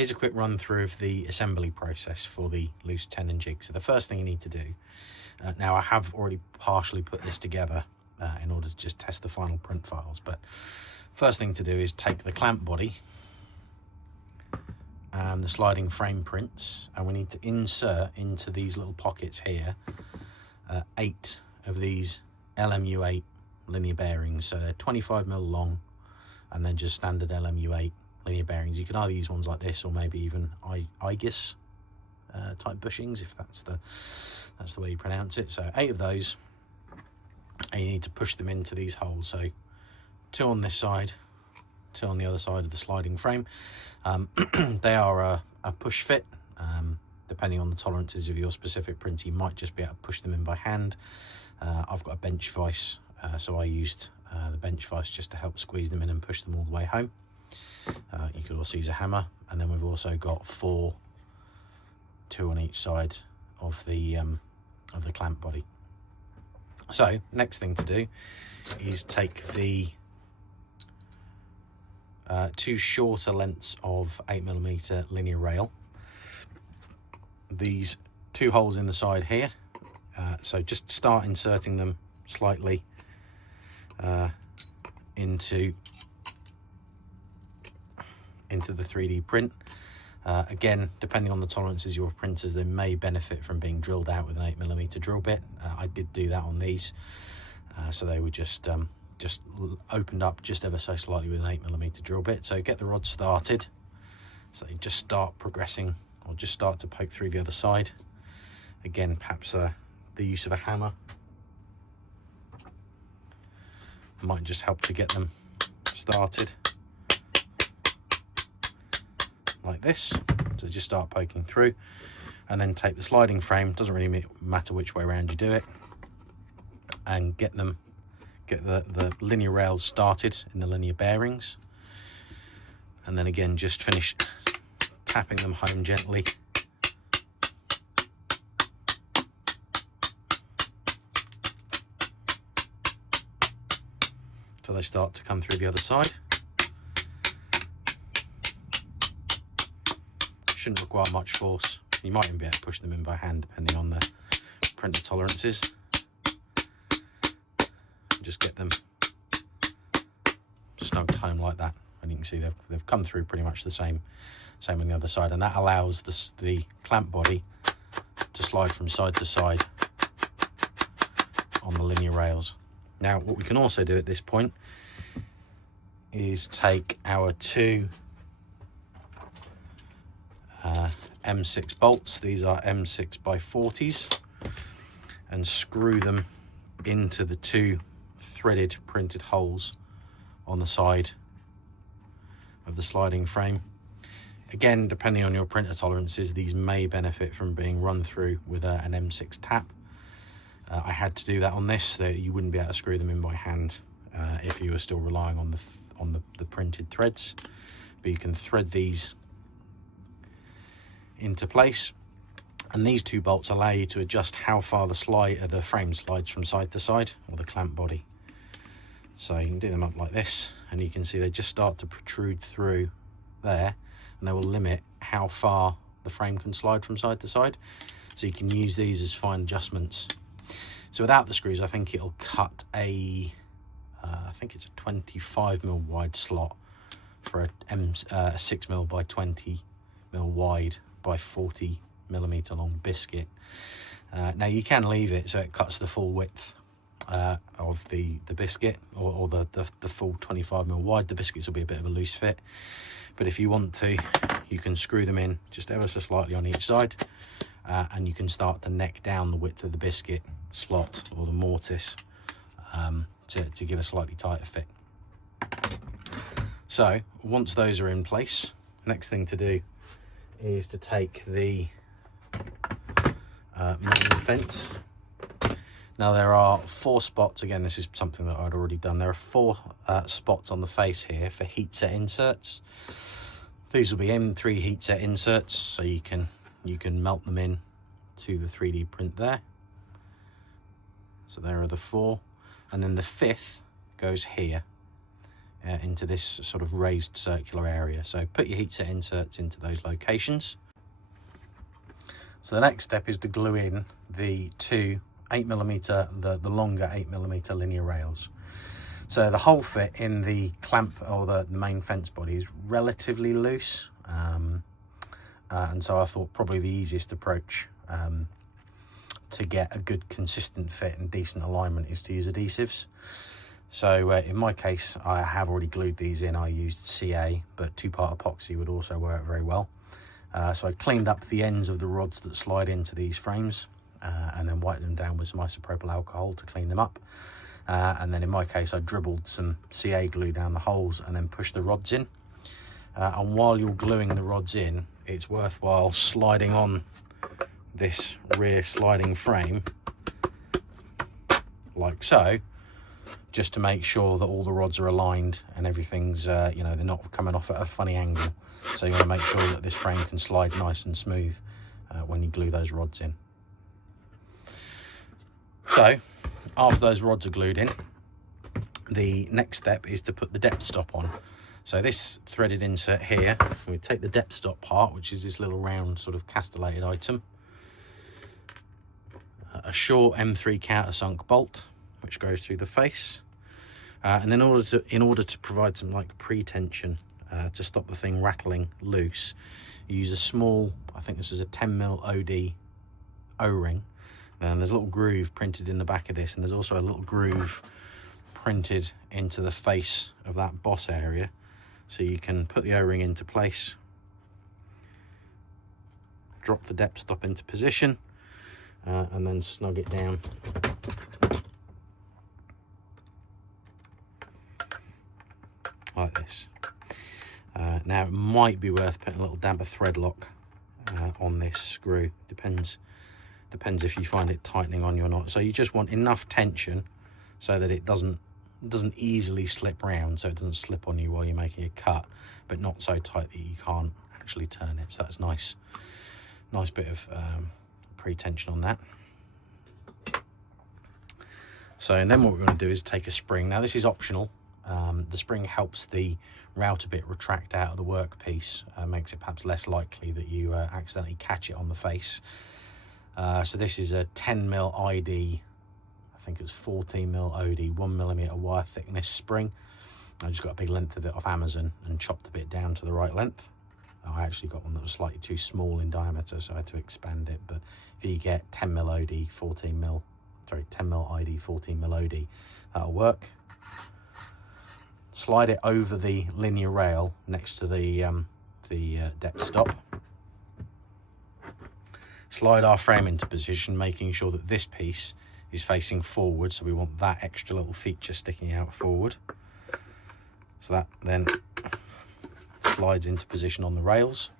here's a quick run through of the assembly process for the loose tenon jig. So the first thing you need to do, now I have already partially put this together in order to just test the final print files, but first thing to do is take the clamp body and the sliding frame prints, and we need to insert into these little pockets here 8 of these LMU8 linear bearings. So they're 25mm long and then just standard LMU8 linear bearings. You can either use ones like this or maybe even IGIS type bushings, if that's the way you pronounce it. So 8 of those, and you need to push them into these holes. So 2 on this side, 2 on the other side of the sliding frame. They are a push fit. Depending on the tolerances of your specific printer, you might just be able to push them in by hand. I've got a bench vise, so I used the bench vise just to help squeeze them in and push them all the way home. You could also use a hammer, and then we've also got 4, 2 on each side of the clamp body. So next thing to do is take the 2 shorter lengths of 8mm linear rail, these 2 holes in the side here, so just start inserting them slightly into the 3D print. Again, depending on the tolerances of your printers, they may benefit from being drilled out with an 8mm drill bit. I did do that on these, so they were just opened up just ever so slightly with an 8mm drill bit. So get the rod started, so they just start progressing, or just start to poke through the other side. Again, perhaps the use of a hammer might just help to get them started like this. So just start poking through, and then take the sliding frame, doesn't really matter which way around you do it, and get the linear rails started in the linear bearings, and then again just finish tapping them home gently till they start to come through the other side. Shouldn't require much force. You might even be able to push them in by hand depending on the printer tolerances. Just get them snugged home like that, and you can see they've come through pretty much the same on the other side, and that allows the clamp body to slide from side to side on the linear rails. Now what we can also do at this point is take our 2 M6 bolts, these are M6 by 40s, and screw them into the 2 threaded printed holes on the side of the sliding frame. Again, depending on your printer tolerances, these may benefit from being run through with an M6 tap. I had to do that on this, that you wouldn't be able to screw them in by hand if you were still relying on the printed threads, but you can thread these into place, and these 2 bolts allow you to adjust how far the frame slides from side to side, or the clamp body. So you can do them up like this, and you can see they just start to protrude through there, and they will limit how far the frame can slide from side to side. So you can use these as fine adjustments. So without the screws, I think it'll cut I think it's a 25mm wide slot for a 6mm by 20mm wide by 40mm long biscuit. Now you can leave it so it cuts the full width of the biscuit, or the full 25mm wide. The biscuits will be a bit of a loose fit, but if you want to, you can screw them in just ever so slightly on each side, and you can start to neck down the width of the biscuit slot or the mortise to give a slightly tighter fit. So once those are in place, next thing to do is to take the main fence. Now there are 4 spots, again this is something that I'd already done, there are 4 spots on the face here for heat set inserts. These will be M3 heat set inserts, so you can melt them in to the 3D print there. So there are the 4, and then the 5th goes here into this sort of raised circular area. So put your heatset inserts into those locations. So the next step is to glue in the two 8mm, the longer 8mm linear rails. So the hole fit in the clamp or the main fence body is relatively loose, and so I thought probably the easiest approach to get a good consistent fit and decent alignment is to use adhesives. So in my case, I have already glued these in. I used CA, but 2-part epoxy would also work very well. So I cleaned up the ends of the rods that slide into these frames, and then wiped them down with some isopropyl alcohol to clean them up. And then in my case, I dribbled some CA glue down the holes and then pushed the rods in. And while you're gluing the rods in, it's worthwhile sliding on this rear sliding frame like so, just to make sure that all the rods are aligned and everything's, you know, they're not coming off at a funny angle. So you want to make sure that this frame can slide nice and smooth when you glue those rods in. So after those rods are glued in, the next step is to put the depth stop on. So this threaded insert here, we take the depth stop part, which is this little round sort of castellated item, a short M3 countersunk bolt which goes through the face, and then in order to provide some like pre-tension to stop the thing rattling loose, you use a small, I think this is a 10mm OD O-ring, and there's a little groove printed in the back of this, and there's also a little groove printed into the face of that boss area, so you can put the O-ring into place, drop the depth stop into position, and then snug it down like this. Now it might be worth putting a little damper thread lock on this screw. Depends if you find it tightening on you or not. So you just want enough tension so that it doesn't easily slip round, so it doesn't slip on you while you're making a cut, but not so tight that you can't actually turn it. So that's nice bit of pre-tension on that. So, and then what we're going to do is take a spring. Now this is optional. The spring helps the router bit retract out of the workpiece, makes it perhaps less likely that you accidentally catch it on the face. So this is a 10mm ID, I think it's 14mm OD, 1mm wire thickness spring. I just got a big length of it off Amazon and chopped the bit down to the right length. I actually got one that was slightly too small in diameter, so I had to expand it. But if you get 10mm OD, 10mm ID, 14mm OD, that'll work. Slide it over the linear rail next to the depth stop. Slide our frame into position, making sure that this piece is facing forward, so we want that extra little feature sticking out forward. So that then slides into position on the rails,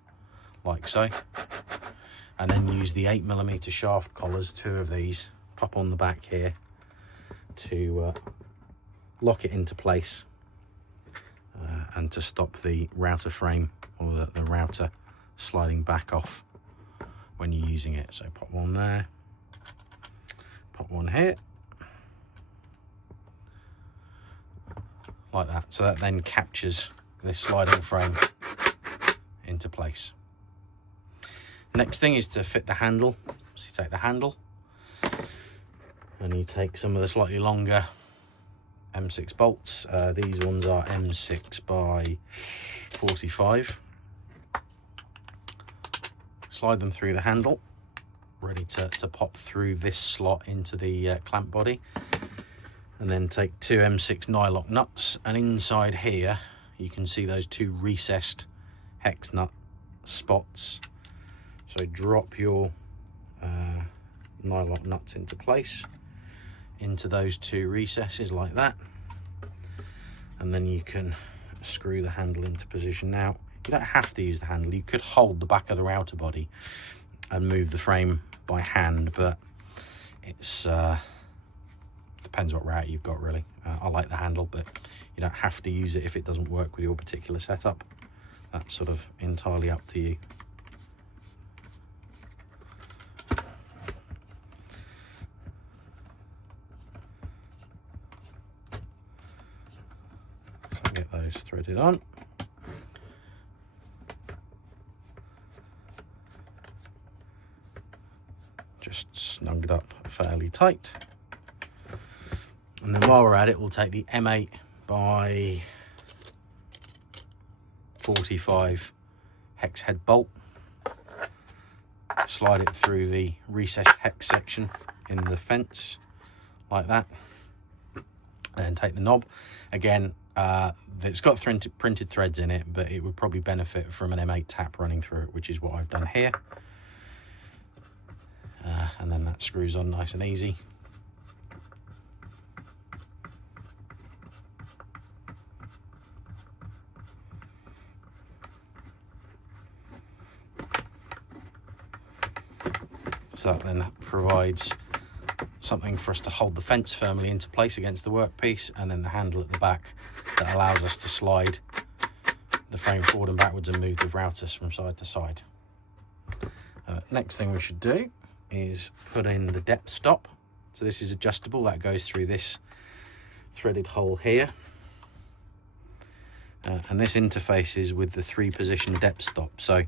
like so. And then use the 8mm shaft collars, 2 of these, pop on the back here to lock it into place and to stop the router frame or the router sliding back off when you're using it. So pop one there, pop one here, like that. So that then captures this sliding frame into place. Next thing is to fit the handle. So you take the handle and you take some of the slightly longer M6 bolts. These ones are M6 by 45. Slide them through the handle, ready to pop through this slot into the clamp body. And then take 2 M6 nylock nuts, and inside here you can see those 2 recessed hex nut spots. So drop your nylock nuts into place into those 2 recesses like that, and then you can screw the handle into position. Now you don't have to use the handle, you could hold the back of the router body and move the frame by hand, but it's depends what router you've got really. I like the handle, but you don't have to use it if it doesn't work with your particular setup. That's sort of entirely up to you. So get threaded on. Just snugged up fairly tight. And then while we're at it, we'll take the M8 by 45 hex head bolt, slide it through the recessed hex section in the fence like that, and take the knob. Again, it's got printed threads in it, but it would probably benefit from an M8 tap running through it, which is what I've done here. And then that screws on nice and easy. So that then provides something for us to hold the fence firmly into place against the workpiece, and then the handle at the back that allows us to slide the frame forward and backwards and move the routers from side to side. Next thing we should do is put in the depth stop. So this is adjustable, that goes through this threaded hole here. And this interfaces with the 3-position depth stop. So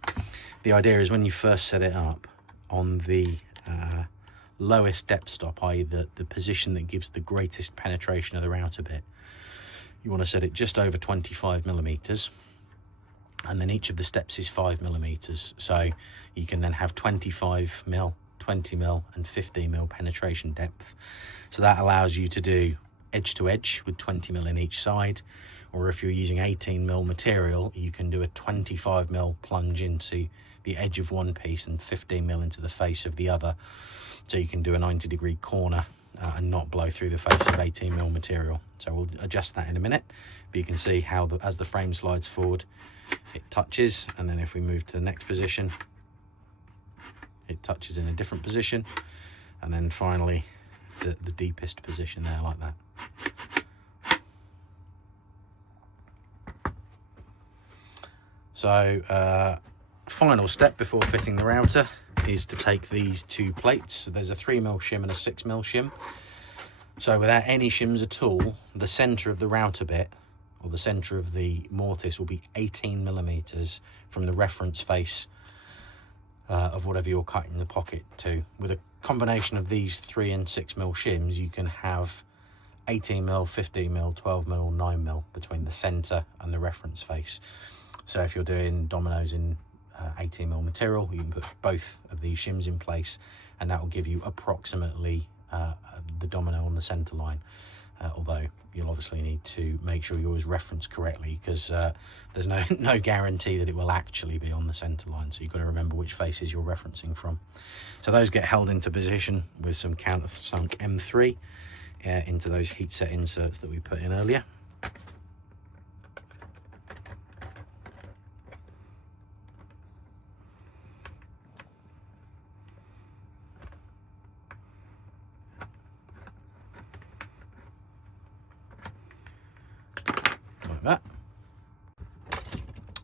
the idea is when you first set it up, on the lowest depth stop, i.e. the position that gives the greatest penetration of the router bit, you want to set it just over 25 millimeters, and then each of the steps is 5 millimeters. So you can then have 25 mil, 20 mil and 15 mil penetration depth. So that allows you to do edge to edge with 20 mil in each side, or if you're using 18 mil material, you can do a 25 mil plunge into the edge of one piece and 15 mil into the face of the other. So you can do a 90-degree corner and not blow through the face of 18 mil material. So we'll adjust that in a minute, but you can see how as the frame slides forward, it touches, and then if we move to the next position, it touches in a different position, and then finally the deepest position there, like that. So final step before fitting the router is to take these 2 plates. So there's a 3mm shim and a 6mm shim. So without any shims at all, the center of the router bit, or the center of the mortise, will be 18 millimeters from the reference face of whatever you're cutting the pocket to. With a combination of these 3 and 6mm shims, you can have 18mm, 15mm, 12mm, 9mm between the center and the reference face. So if you're doing dominoes in 18mm material, you can put both of these shims in place, and that will give you approximately the domino on the center line. Although you'll obviously need to make sure yours referenced correctly, because there's no guarantee that it will actually be on the center line. So you've got to remember which faces you're referencing from. So those get held into position with some countersunk M3 into those heat set inserts that we put in earlier. That.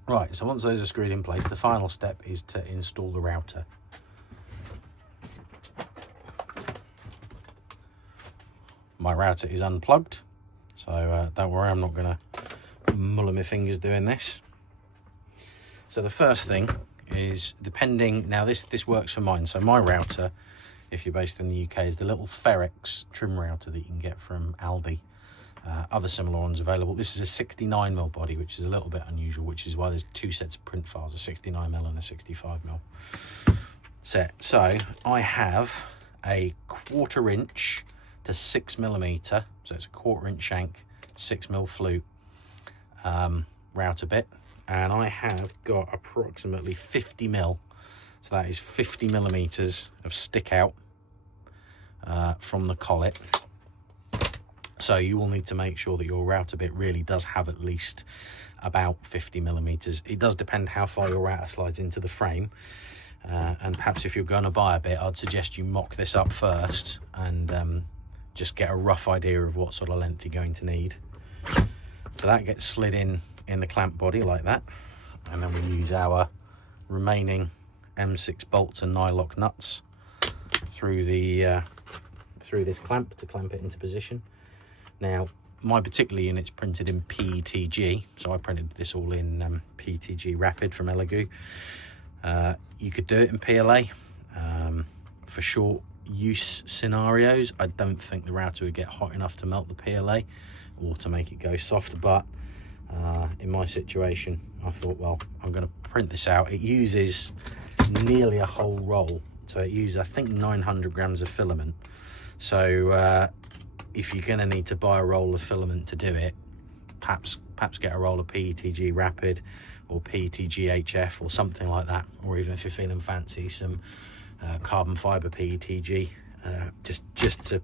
Right, so once those are screwed in place, the final step is to install the router. My router is unplugged, so don't worry, I'm not going to muller my fingers doing this. So the first thing is, depending, now this works for mine. So my router, if you're based in the UK, is the little Ferex trim router that you can get from Aldi. Other similar ones available. This is a 69mm body, which is a little bit unusual, which is why there's 2 sets of print files, a 69mm and a 65mm set. So I have a 1/4 inch to 6mm, so it's a 1/4 inch shank, 6mm flute router bit, and I have got approximately 50mm, so that is 50 millimeters of stick out from the collet. So you will need to make sure that your router bit really does have at least about 50 millimeters. It does depend how far your router slides into the frame. And perhaps if you're going to buy a bit, I'd suggest you mock this up first and just get a rough idea of what sort of length you're going to need. So that gets slid in the clamp body like that. And then we use our remaining M6 bolts and nylock nuts through this clamp to clamp it into position. Now, my particular unit's printed in PETG, so I printed this all in PETG Rapid from Elegoo. You could do it in PLA for short use scenarios. I don't think the router would get hot enough to melt the PLA or to make it go soft, but in my situation I thought, well, I'm going to print this out. It uses nearly a whole roll, so it uses I think 900 grams of filament. So if you're going to need to buy a roll of filament to do it, perhaps get a roll of PETG Rapid or PETG HF or something like that, or even if you're feeling fancy, some carbon fiber PETG, just to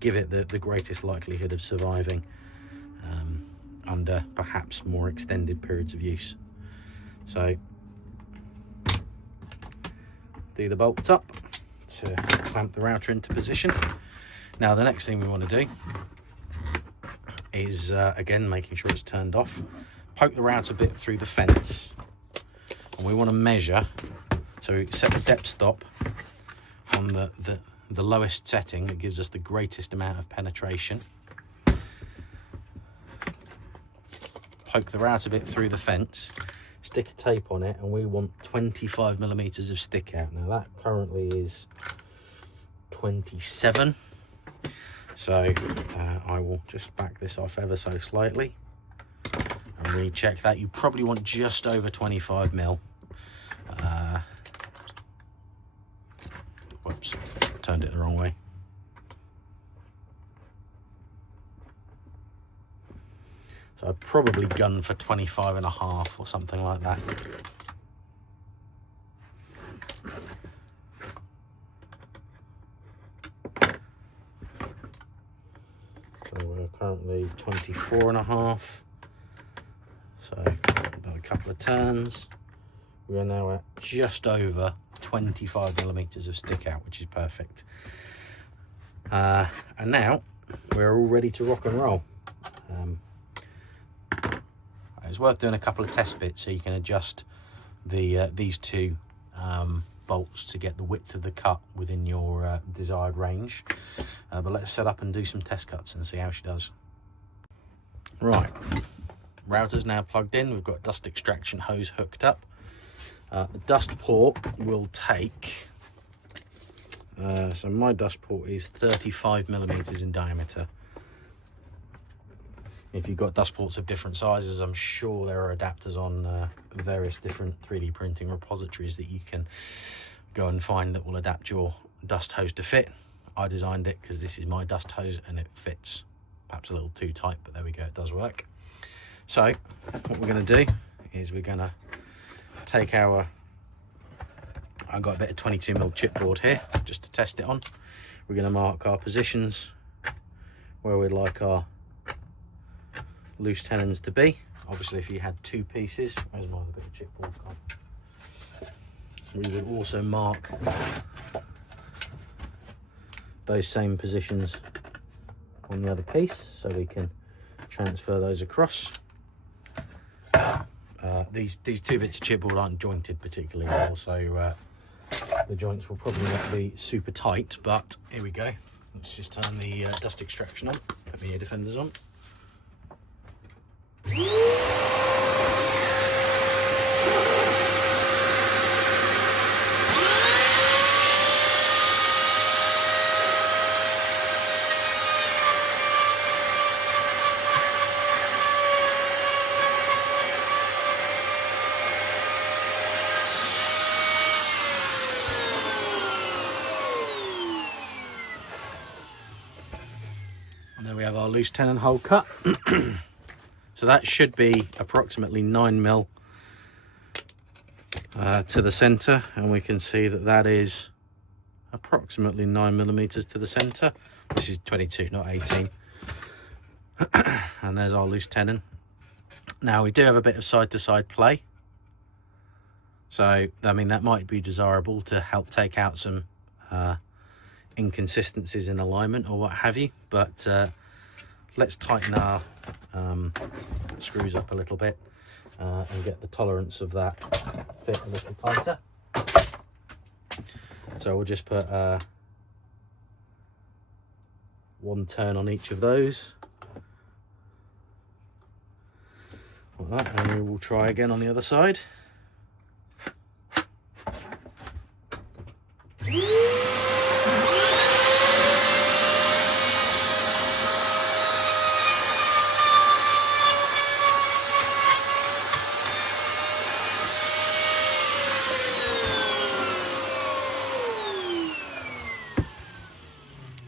give it the greatest likelihood of surviving under perhaps more extended periods of use. So do the bolts up to clamp the router into position. Now the next thing we want to do is again making sure it's turned off. Poke the router bit through the fence, and we want to measure, so set the depth stop on the lowest setting that gives us the greatest amount of penetration. Poke the router bit through the fence, stick a tape on it, and we want 25 millimeters of stick out. Now that currently is 27, so I will just back this off ever so slightly and recheck that. You probably want just over 25 mil. Whoops, turned it the wrong way. So I'd probably gun for 25.5 or something like that. So we're currently 24.5. So another couple of turns. We are now at just over 25 millimeters of stick out, which is perfect. And now we're all ready to rock and roll. It's worth doing a couple of test bits so you can adjust these two bolts to get the width of the cut within your desired range. But let's set up and do some test cuts and see how she does. Right, router's now plugged in. We've got dust extraction hose hooked up. The dust port will take, so my dust port is 35 millimeters in diameter. If you've got dust ports of different sizes, I'm sure there are adapters on various different 3D printing repositories that you can go and find that will adapt your dust hose to fit. I designed it because this is my dust hose and it fits, perhaps a little too tight, but there we go, it does work. So what we're going to do is we're going to take I've got a bit of 22mm chipboard here just to test it on. We're going to mark our positions where we'd like our loose tenons to be. Obviously if you had two pieces, where's my other bit of chipboard gone? We would also mark those same positions on the other piece so we can transfer those across. These two bits of chipboard aren't jointed particularly well, so the joints will probably not be super tight, but here we go. Let's just turn the dust extraction on, put my ear defenders on. And there we have our loose tenon hole cut. So that should be approximately 9mm to the center, and we can see that that is approximately 9mm to the center. This is 22, not 18. And there's our loose tenon. Now we do have a bit of side-to-side play, so I mean that might be desirable to help take out some inconsistencies in alignment or what have you, but let's tighten our screws up a little bit and get the tolerance of that fit a little tighter. So we'll just put one turn on each of those, Like that, and we will try again on the other side.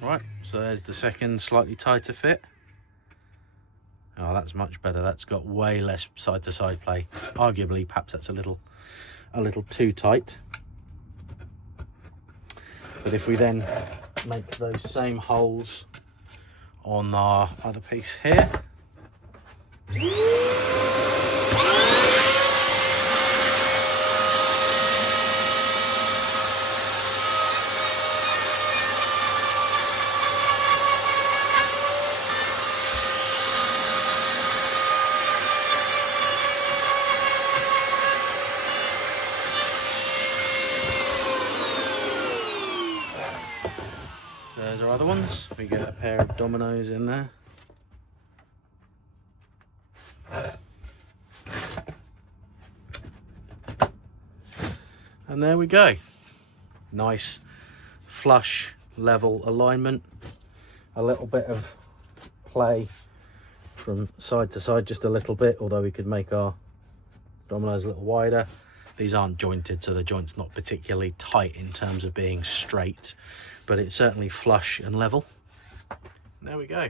Right, so there's the second slightly tighter fit. Oh, that's much better. That's got way less side-to-side play. Arguably, perhaps that's a little too tight. But if we then make those same holes on our other piece here, there's our other ones. We get a pair of dominoes in there. And there we go. Nice, flush, level alignment. A little bit of play from side to side, just a little bit, although we could make our dominoes a little wider. These aren't jointed, so the joint's not particularly tight in terms of being straight, but it's certainly flush and level. There we go.